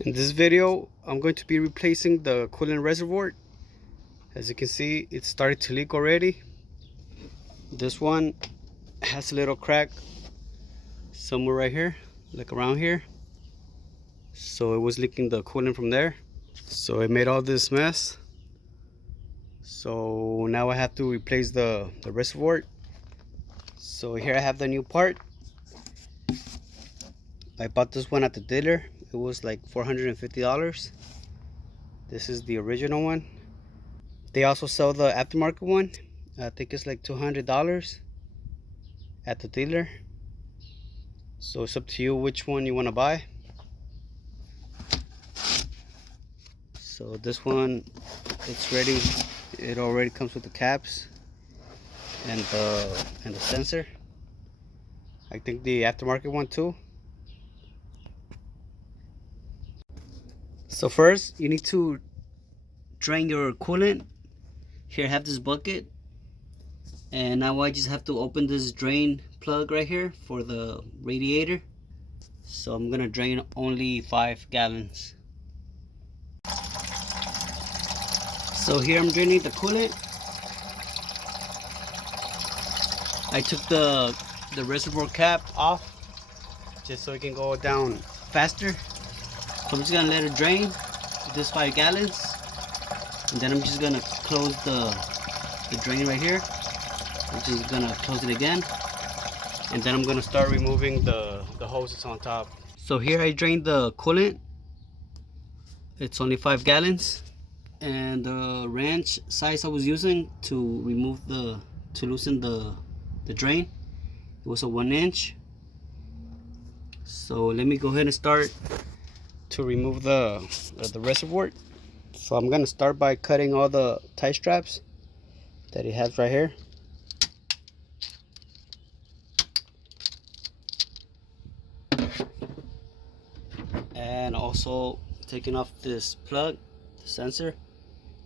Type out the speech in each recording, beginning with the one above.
In this video, I'm going to be replacing the coolant reservoir. As you can see, it started to leak already. This one has a little crack somewhere right here, like around here. So it was leaking the coolant from there. So it made all this mess. So now I have to replace the reservoir. So here I have the new part. I bought this one at the dealer. It was like $450. This is the original one. They also sell the aftermarket one. I think it's like $200 at the dealer. So it's up to you which one you want to buy. So this one, it's ready. It already comes with the caps and the sensor. I think the aftermarket one too. So first, you need to drain your coolant. Here I have this bucket, and now I just have to open this drain plug right here for the radiator. So I'm gonna drain only 5 gallons. So here I'm draining the coolant. I took the reservoir cap off just so it can go down faster. So I'm just gonna let it drain this 5 gallons, and then I'm just gonna close the drain right here. I'm just gonna close it again, and then I'm gonna start removing the hoses on top. So here I drained the coolant. It's only 5 gallons, and the wrench size I was using to loosen the drain, it was a 1 inch. So let me go ahead and start to remove the reservoir. So I'm gonna start by cutting all the tie straps that it has right here. And also taking off this plug, the sensor.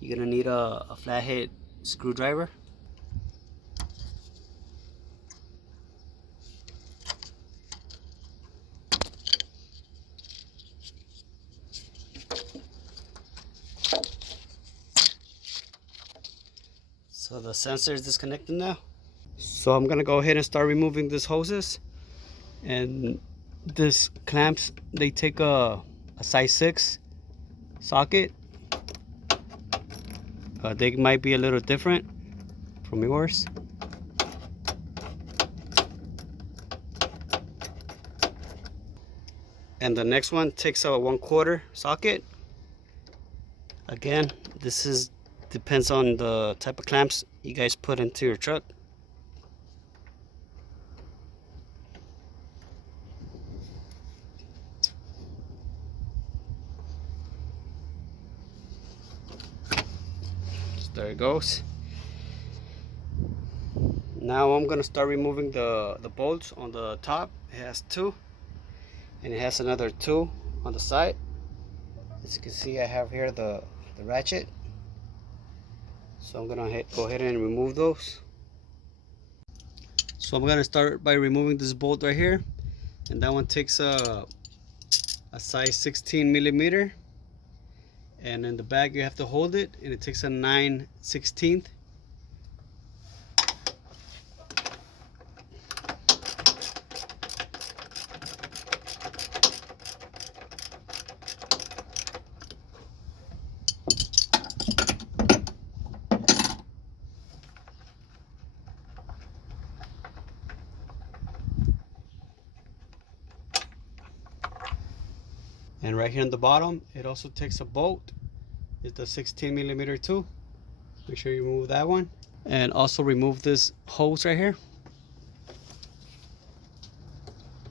You're gonna need a flathead screwdriver. So the sensor is disconnected now. So I'm gonna go ahead and start removing these hoses. And these clamps, they take a size 6 socket. They might be a little different from yours. And the next one takes a 1/4 socket. Again, this depends on the type of clamps you guys put into your truck. So there it goes. Now I'm gonna start removing the bolts on the top. It has 2, and it has another 2 on the side. As you can see, I have here the ratchet. So I'm gonna go ahead and remove those. So I'm gonna start by removing this bolt right here, and that one takes a size 16 millimeter, and in the back you have to hold it, and it takes a 9/16. And right here on the bottom, it also takes a bolt. It's the 16 millimeter too. Make sure you remove that one. And also remove this hose right here.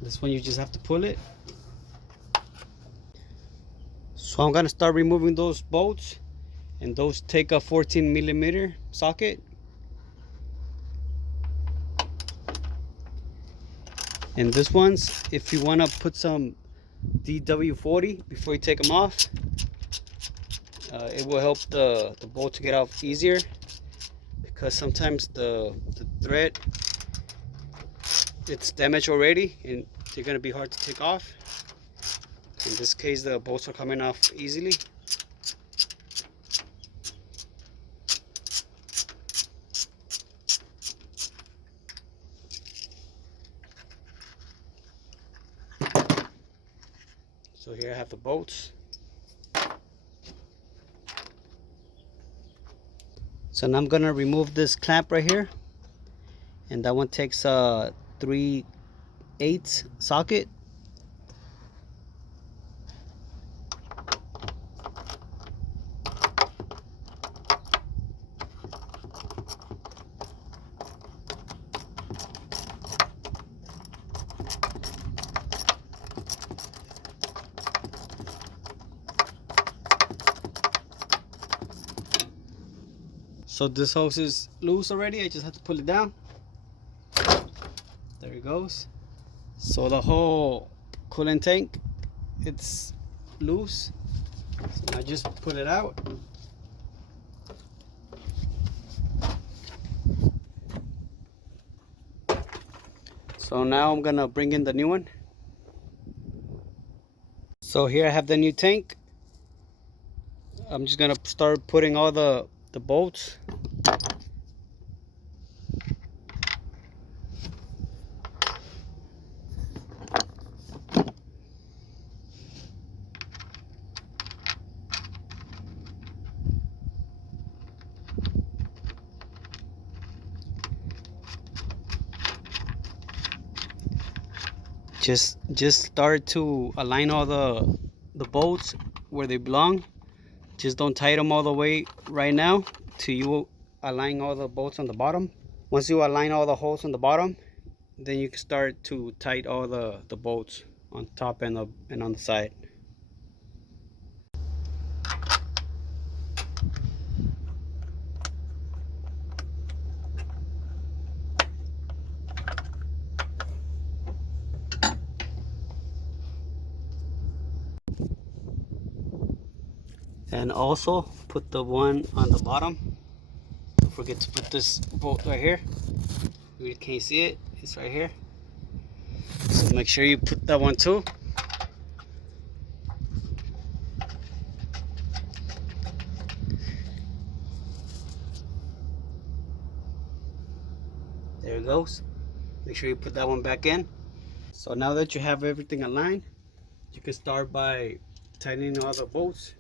This one you just have to pull it. So I'm gonna start removing those bolts. And those take a 14 millimeter socket. And this one's, if you wanna put some DW40 before you take them off, it will help the bolt to get off easier, because sometimes the thread, it's damaged already and they're going to be hard to take off. In this case, the bolts are coming off easily. So here I have the bolts. So now I'm gonna remove this clamp right here, and that one takes a 3/8 socket. So this hose is loose already. I just have to pull it down. There it goes. So the whole coolant tank, it's loose. So I just pull it out. So now I'm gonna bring in the new one. So here I have the new tank. I'm just gonna start putting all the bolts. Just start to align all the bolts where they belong. Just don't tighten them all the way right now till you align all the bolts on the bottom. Once you align all the holes on the bottom, then you can start to tighten all the bolts on top and on the side. And also put the one on the bottom. Don't forget to put this bolt right here. You can't see it, it's right here. So make sure you put that one too. There it goes. Make sure you put that one back in. So now that you have everything aligned, you can start by tightening all the bolts.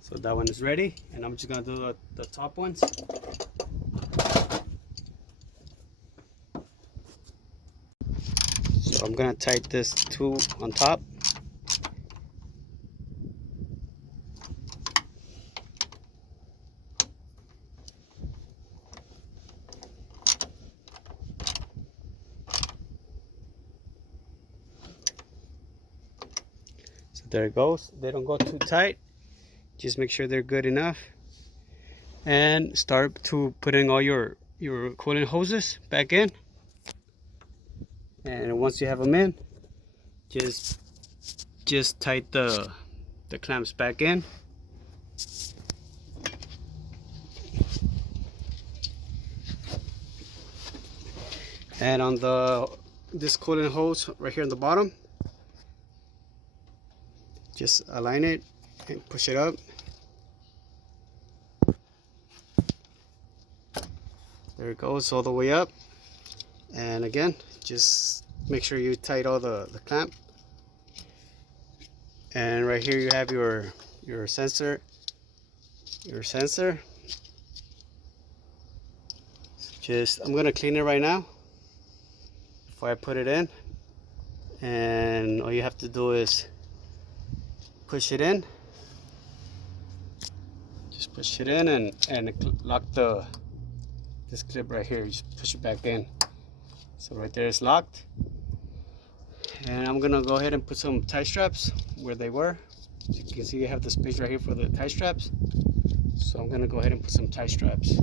So that one is ready, and I'm just gonna do the top ones. So I'm gonna tighten this two on top. So there it goes. They don't go too tight. Just make sure they're good enough, and start to putting all your coolant hoses back in. And once you have them in, just tighten the clamps back in. And on this coolant hose right here on the bottom, just align it and push it up. There it goes, all the way up. And again, just make sure you tighten all the clamp. And right here you have your sensor. I'm gonna clean it right now before I put it in. And all you have to do is push it in. Just push it in and lock this clip right here. Just push it back in. So right there is locked. And I'm gonna go ahead and put some tie straps where they were. As you can see, I have the space right here for the tie straps. So I'm gonna go ahead and put some tie straps.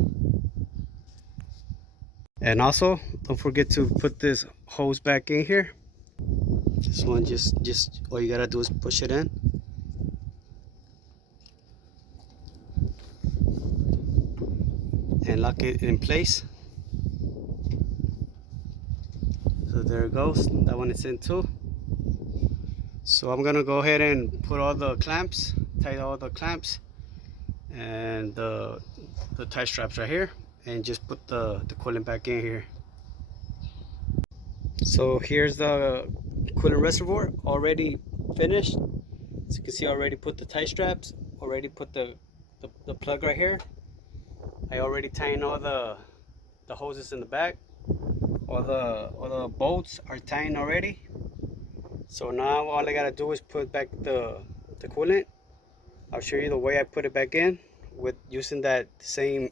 And also, don't forget to put this hose back in here. This one, just all you gotta do is push it in. And lock it in place. So there it goes. That one is in too. So I'm gonna go ahead and put all the clamps, tighten all the clamps and the tie straps right here, and just put the coolant back in here. So here's the coolant reservoir already finished. As you can see, I already put the tie straps, already put the plug right here. I already tightened all the hoses in the back. All the bolts are tightened already. So now all I gotta do is put back the coolant. I'll show you the way I put it back in with using that same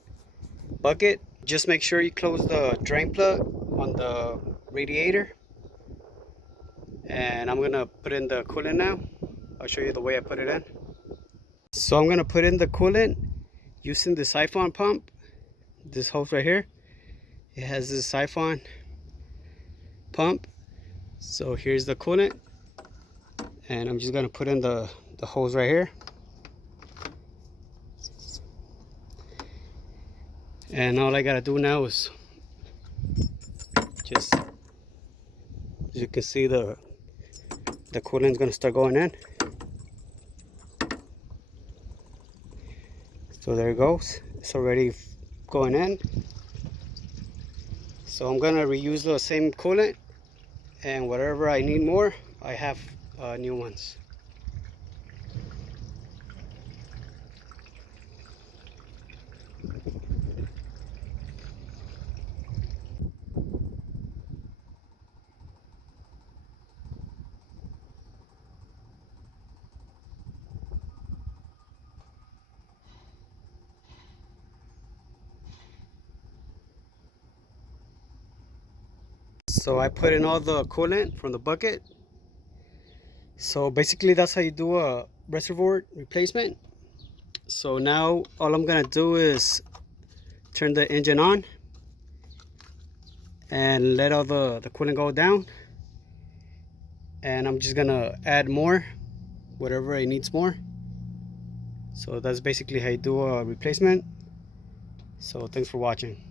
bucket. Just make sure you close the drain plug on the radiator. And I'm gonna put in the coolant now. I'll show you the way I put it in. So I'm gonna put in the coolant using the Siphon pump. This hose right here, it has this Siphon pump. So here's the coolant, and I'm just gonna put in the hose right here. And all I gotta do now is just, as you can see, the coolant's gonna start going in. So there it goes. It's already going in. So I'm gonna reuse the same coolant, and whatever I need more, I have new ones. So I put in all the coolant from the bucket. So basically that's how you do a reservoir replacement. So now all I'm gonna do is turn the engine on and let all the coolant go down. And I'm just gonna add more, whatever it needs more. So that's basically how you do a replacement. So thanks for watching.